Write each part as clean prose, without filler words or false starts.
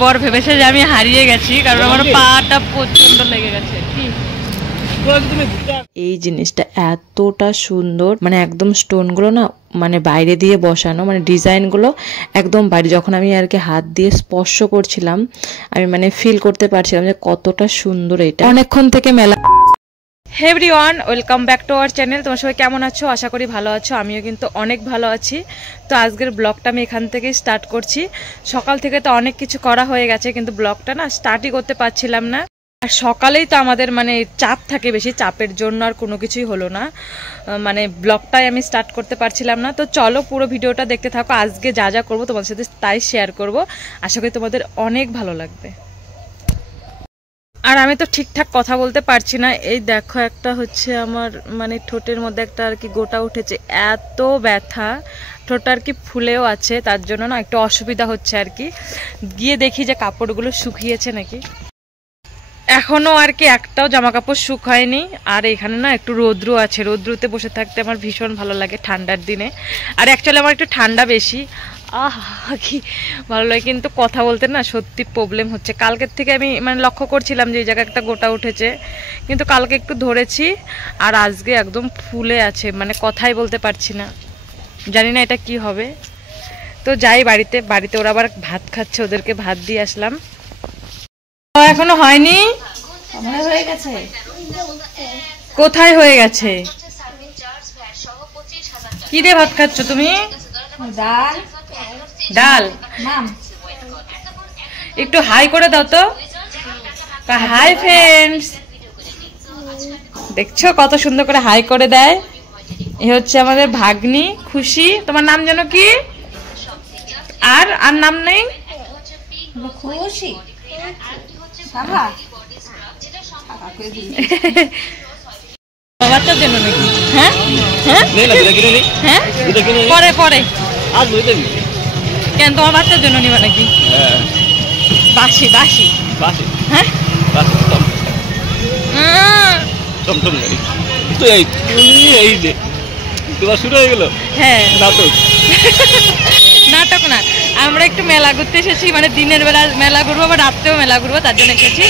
বর ভেবেছে যে আমি হারিয়ে গেছি, কারণ আমার পাটা প্রচন্ড লেগে গেছে। এই জিনিসটা এতটা সুন্দর, মানে একদম স্টোন গুলো না মানে বাইরে দিয়ে বসানো, মানে ডিজাইন গুলো একদম বাইরে। যখন আমি আর কি হাত দিয়ে স্পর্শ করছিলাম, আমি মানে ফিল করতে পারছিলাম যে কতটা সুন্দর এটা। অনেকক্ষণ থেকে মেলা। Hey everyone, welcome back to our channel. তোমার সবাই কেমন আছো? আশা করি ভালো আছো। আমিও কিন্তু অনেক ভালো আছি। তো আজকের ব্লগটা আমি এখান থেকেই স্টার্ট করছি। সকাল থেকে তো অনেক কিছু করা হয়ে গেছে, কিন্তু ব্লগটা না স্টার্টই করতে পারছিলাম না। আর সকালেই তো আমাদের মানে চাপ থাকে বেশি, চাপের জন্য আর কোনো কিছুই হলো না, মানে ব্লগটাই আমি স্টার্ট করতে পারছিলাম না। তো চলো পুরো ভিডিওটা দেখতে থাকো। আজকে যা যা করবো তোমাদের সাথে তাই শেয়ার করব। আশা করি তোমাদের অনেক ভালো লাগবে। আর আমি তো ঠিকঠাক কথা বলতে পারছি না। এই দেখো, একটা হচ্ছে আমার মানে ঠোঁটের মধ্যে একটা আর কি গোটা উঠেছে, এত ব্যথা। ঠোঁটটা আর কি ফুলেও আছে, তার জন্য না একটু অসুবিধা হচ্ছে আর কি। গিয়ে দেখি যে কাপড়গুলো শুকিয়েছে নাকি। এখনো আর কি একটাও জামা কাপড় শুকায়নি। আর এখানে না একটু রৌদ্র আছে, রৌদ্রতে বসে থাকতে আমার ভীষণ ভালো লাগে ঠান্ডার দিনে। আর অ্যাকচুয়ালি আমার একটু ঠান্ডা বেশি, কি ভালো লাগে। কিন্তু কথা বলতে না সত্যি প্রবলেম হচ্ছে। কালকের থেকে আমি মানে লক্ষ্য করছিলাম যে এই জায়গায় একটা গোটা উঠেছে, কিন্তু কালকে একটু ধরেছি, আর আজকে একদম ফুলে আছে, মানে কথাই বলতে পারছি না। জানি না এটা কি হবে। তো যাই বাড়িতে, বাড়িতে ওরা আবার ভাত খাচ্ছে, ওদেরকে ভাত দিয়ে আসলাম। এখনো হয়নি, হয়ে গেছে। কোথায় হয়ে গেছে? কি দিয়ে ভাত খাচ্ছ তুমি? ডাল। ডাল একটু হাই করে দাও তো। হাই ফ্রেন্ডস, দেখছো কত সুন্দর করে হাই করে দেয়। এ হচ্ছে আমাদের ভাগ্নি খুশি। তোমার নাম যেন কি? আর আর নাম নেই? খুশি। বাচ্চার জন্য নাকি? হ্যাঁ হ্যাঁ হ্যাঁ, পরে পরে কেন তোমার বাচ্চার জন্য নিবা নাকি? বাসি বাসি হ্যাঁ, শুরু হয়ে গেল। হ্যাঁ, নাটক না, আমরা একটু মেলা ঘুরতে এসেছি, মানে দিনের বেলা মেলা ঘুরবো বা রাত্রেও মেলা ঘুরবো, তার জন্য এসেছি।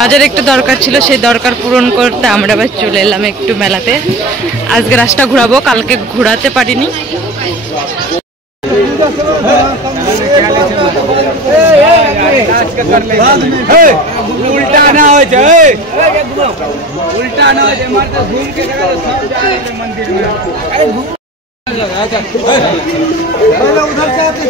বাজারে একটু দরকার ছিল, সেই দরকার পূরণ করতে আমরা আবার চলে এলাম একটু মেলাতে। আজকে রাস্তা ঘোরাবো, কালকে ঘোরাতে পারিনি। উল্টা না হয়েছে, উল্টা না হয়েছে, ঘুম के मंदिर में उधर से आते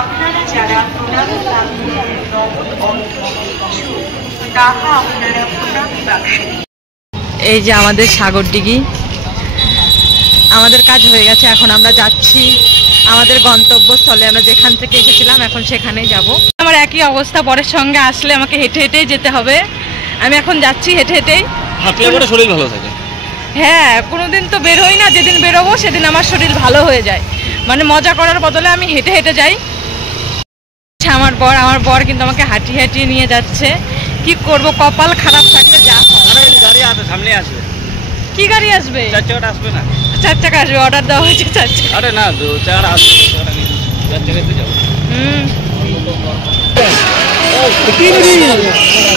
আপনারা যারা প্রণামী বাক্সে নগদ অর্থ ইচ্ছুক, তাহা আপনারা প্রণামী বাক্সে। এই যে আমাদের সাগরডিঘি, আমাদের কাজ হয়ে গেছে। এখন আমরা যাচ্ছি আমাদের গন্তব্যস্থলে। আমরা যেখান থেকে এসেছিলাম এখন সেখানেই যাব। আমার একই অবস্থা, বরের সঙ্গে আসলে আমাকে হেঁটে হেঁটেই যেতে হবে। আমি এখন যাচ্ছি হেঁটে হেঁটেই। হাঁটলে পরে শরীর ভালো থাকে। হ্যাঁ, কোনোদিন তো বের হই না, যেদিন বেরোবো সেদিন আমার শরীর ভালো হয়ে যায়। মানে মজা করার বদলে আমি হেঁটে হেঁটে যাই। আমার বর কিন্তু আমাকে হাঁটিয়ে হাঁটিয়ে নিয়ে যাচ্ছে। কি করব, কপাল খারাপ থাকলে যা হয়। গাড়ি আসবে, সামনে আসবে। কি গাড়ি আসবে? 4 চাকা আসবে না? 4 চাকা আসবে, অর্ডার দেওয়া হয়েছে 4 চাকা। আরে না, 2 চাকা আসবে, 4 চাকাতে যাবো।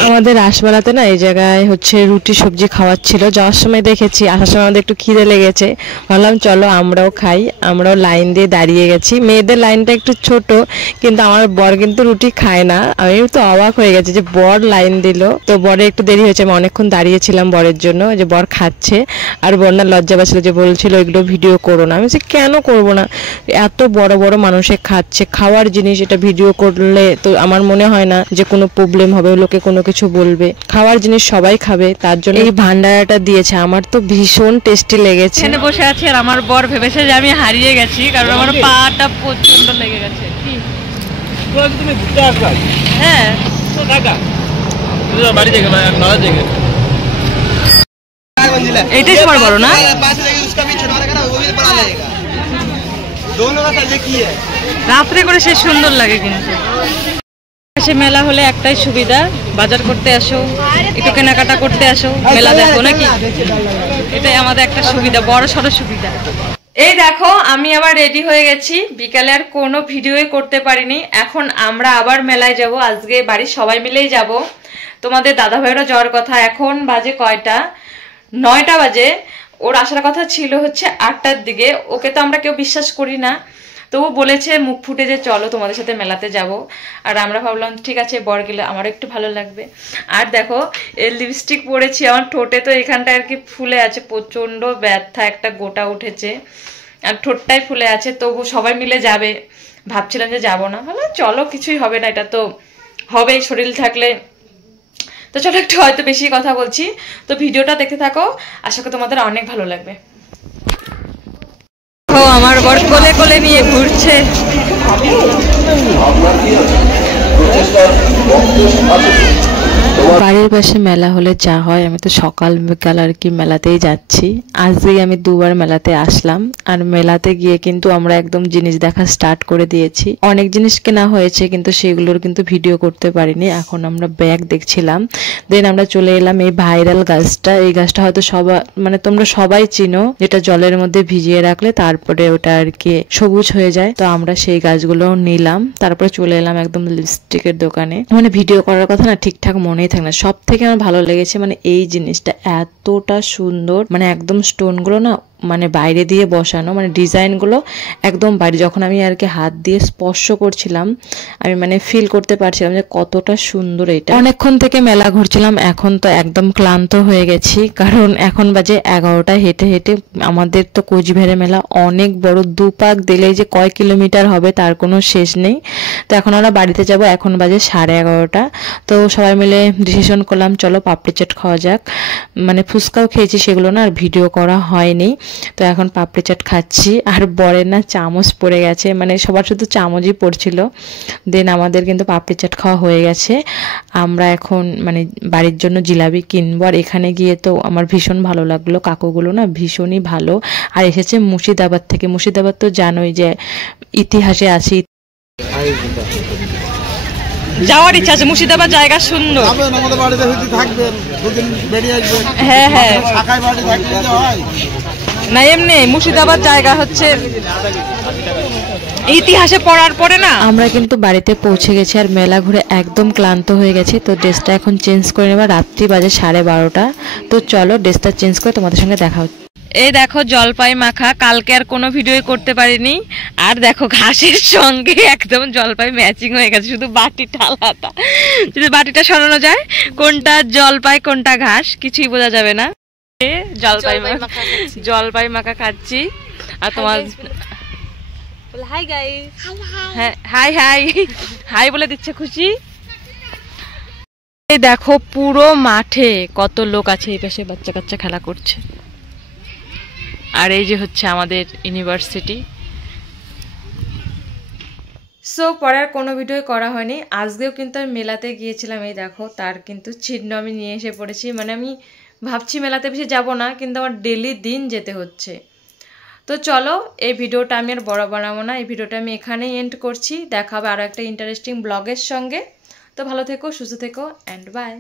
আমাদের রাসমেলাতে না এই জায়গায় হচ্ছে রুটি সবজি খাওয়াচ্ছিল। যাওয়ার সময় দেখেছি, আসার সময় আমাদের একটু খিদে লেগেছে, ভাবলাম চলো আমরাও খাই। আমরাও লাইন দিয়ে দাঁড়িয়ে গেছি। মেয়েদের লাইনটা একটু ছোট, কিন্তু আমার বর কিন্তু রুটি খায় না। আমি তো অবাক হয়ে গেছি যে বর লাইন দিল। তো বরের একটু দেরি হয়েছে, আমি অনেকক্ষণ দাঁড়িয়েছিলাম বরের জন্য, যে বর খাচ্ছে। আর বর না লজ্জা পাচ্ছিল, যে বলছিল এগুলো ভিডিও করো না। আমি বলছি কেন করবো না, এত বড় বড় মানুষে খাচ্ছে, খাওয়ার জিনিস, এটা ভিডিও করলে তো আমার মনে হয় না যে কোনো প্রবলেম হবে, লোকে কোনো কিছু বলবে। খাওয়ার জিনিস সবাই খাবে, তার জন্য এই ভান্ডারাটা দিয়েছে। আমার তো ভীষণ টেস্টি লেগেছে। এখানে বসে আছি আর আমার বর ভেবেছে যে আমি হারিয়ে গেছি, কারণ আমার পাটা প্রচন্ড লেগে গেছে। কি তুমি ঘুরতে আসবে? হ্যাঁ, তো কাকা বাড়ি থেকে বাড়ি থেকে এটাই সবার বড় না? রাত্রে করে সে সুন্দর লাগে কিন্তু। সে মেলা হলে একটাই সুবিধা, বাজার করতে আসো, একটু কেনাকাটা করতে আসো, মেলা দেখো নাকি, এটাই আমাদের একটা সুবিধা, বড় সড়ো সুবিধা। এই দেখো আমি আবার রেডি হয়ে গেছি, বিকালে আর কোনো ভিডিওই করতে পারিনি। এখন আমরা আবার মেলায় যাব, আজকে বাড়ির সবাই মিলেই যাব। তোমাদের দাদা ভাইয়েরও যাওয়ার কথা, এখন বাজে কয়টা, 9টা বাজে। ওর আসার কথা ছিল হচ্ছে 8টার দিকে, ওকে তো আমরা কেউ বিশ্বাস করি না, তো ও বলেছে মুখ ফুটে যে চলো তোমাদের সাথে মেলাতে যাব। আর আমরা ভাবলাম ঠিক আছে, বর গেলে আমারও একটু ভালো লাগবে। আর দেখো এই লিপস্টিক পরেছি, আমার ঠোঁটে তো এখানটা আর কি ফুলে আছে, প্রচণ্ড ব্যথা, একটা গোটা উঠেছে আর ঠোঁটটাই ফুলে আছে। তবু সবাই মিলে যাবে, ভাবছিলাম যে যাবো না, ভাবলাম চলো কিছুই হবে না, এটা তো হবেই শরীর থাকলে। তো চলো একটু হয়তো বেশি কথা বলছি, তো ভিডিওটা দেখতে থাকো, আশা করি তোমাদের অনেক ভালো লাগবে। ও আমার বর কোলে কোলে নিয়ে ঘুরছে। বাড়ির পাশে মেলা হলে যা হয়, আমি তো সকাল বিকাল আর কি মেলাতেই যাচ্ছি। আজকে আমি 2বার মেলাতে আসলাম, আর মেলাতে গিয়ে কিন্তু আমরা একদম জিনিস দেখা স্টার্ট করে দিয়েছি। অনেক জিনিস কেনা হয়েছে কিন্তু সেগুলোর কিন্তু ভিডিও করতে পারিনি। এখন আমরা ব্যাগ দেখছিলাম, দেন আমরা চলে এলাম এই ভাইরাল গাছটা। এই গাছটা হয়তো সবাই মানে তোমরা সবাই চিনো, যেটা জলের মধ্যে ভিজিয়ে রাখলে তারপরে ওটা আর কি সবুজ হয়ে যায়। তো আমরা সেই গাছগুলো নিলাম, তারপরে চলে এলাম একদম লিপস্টিকের দোকানে। মানে ভিডিও করার কথা না, ঠিকঠাক মনেই থাকে না। সব থেকে আমার ভালো লেগেছে মানে এই জিনিসটা এতটা সুন্দর, মানে একদম স্টোন গুলো না মানে বাইরে দিয়ে বসানো, মানে ডিজাইন গুলো একদম বাইরে। যখন আমি আর কি হাত দিয়ে স্পর্শ করছিলাম, আমি মানে ফিল করতে পারছিলাম যে কতটা সুন্দর এটা। অনেকক্ষণ থেকে মেলা ঘুরছিলাম, এখন তো একদম ক্লান্ত হয়ে গেছি, কারণ এখন বাজে 11টা। হেঁটে হেঁটে আমাদের তো কোচবিহারের মেলা অনেক বড়, 2 পাক দিলেই যে কয় কিলোমিটার হবে তার কোনো শেষ নেই। তো এখন আমরা বাড়িতে যাব, এখন বাজে 11:30। তো সবাই মিলে ডিসিশন করলাম চলো পাপড়ি চাট খাওয়া যাক। মানে ফুচকাও খেয়েছি, সেগুলো না আর ভিডিও করা হয়নি। তো এখন পাপড়ি চাট খাচ্ছি, আর বরের না চামচ পড়ে গেছে, মানে সবার শুধু চামচই পড়ছিল। দেন আমাদের কিন্তু পাপড়ি চাট খাওয়া হয়ে গেছে। আমরা এখন মানে বাড়ির জন্য জিলাপি কিনবো। আর এখানে গিয়ে তো আমার ভীষণ ভালো লাগলো, কাকুগুলো না ভীষণই ভালো। আর এসেছে মুর্শিদাবাদ থেকে। মুর্শিদাবাদ তো জানোই যে ইতিহাসে আছে, যাওয়ার ইচ্ছা আছে। মুর্শিদাবাদ জায়গা সুন্দর, আমাদের বাড়িতে থাকবেন, দুদিন বেরিয়ে আসবেন। হ্যাঁ হ্যাঁ, ঢাকায় বাড়ি থাকলে হয় না এমনি মুর্শিদাবাদ জায়গা হচ্ছে ইতিহাসে পড়ার পরে না। আমরা কিন্তু বাড়িতে পৌঁছে গেছি, আর মেলা ঘুরে একদম ক্লান্ত হয়ে গেছি। তো ড্রেসটা এখন চেঞ্জ করে নেবা, রাত্রি বাজে 12:30। তো চলো ড্রেসটা চেঞ্জ করে তোমাদের সঙ্গে দেখা হচ্ছে। এই দেখো জলপাই মাখা, কালকে আর কোনো ভিডিও করতে পারিনি। আর দেখো ঘাসের সঙ্গে একদম জলপাই ম্যাচিং হয়ে গেছে, শুধু বাটিটা আলাদা। যদি বাটিটা সরানো যায়, কোনটা জলপাই কোনটা ঘাস কিছুই বোঝা যাবে না। জলপাই মাখা খাচ্ছি। আর তোমার হাই গাইস, হ্যাঁ হাই হাই হাই বলে দিচ্ছে খুশি। এই দেখো পুরো মাঠে কত লোক আছে, এই পাশে বাচ্চা কাচ্চা খেলা করছে। আর এই যে হচ্ছে আমাদের ইউনিভার্সিটি। সো পরে আর কোনো ভিডিও করা হয়নি। আজকেও কিন্তু আমি মেলাতে গিয়েছিলাম, এই দেখো তার কিন্তু চিহ্ন আমি নিয়ে এসে পড়েছি। মানে আমি ভাবছি মেলাতে বেশি যাব না, কিন্তু আমার ডেলি দিন যেতে হচ্ছে। তো চলো এই ভিডিওটা আমি আর বড় বানাবো না, এই ভিডিওটা আমি এখানেই এন্ড করছি। দেখা হবে আরও একটা ইন্টারেস্টিং ব্লগের সঙ্গে। তো ভালো থেকো, সুস্থ থেকো, অ্যান্ড বাই।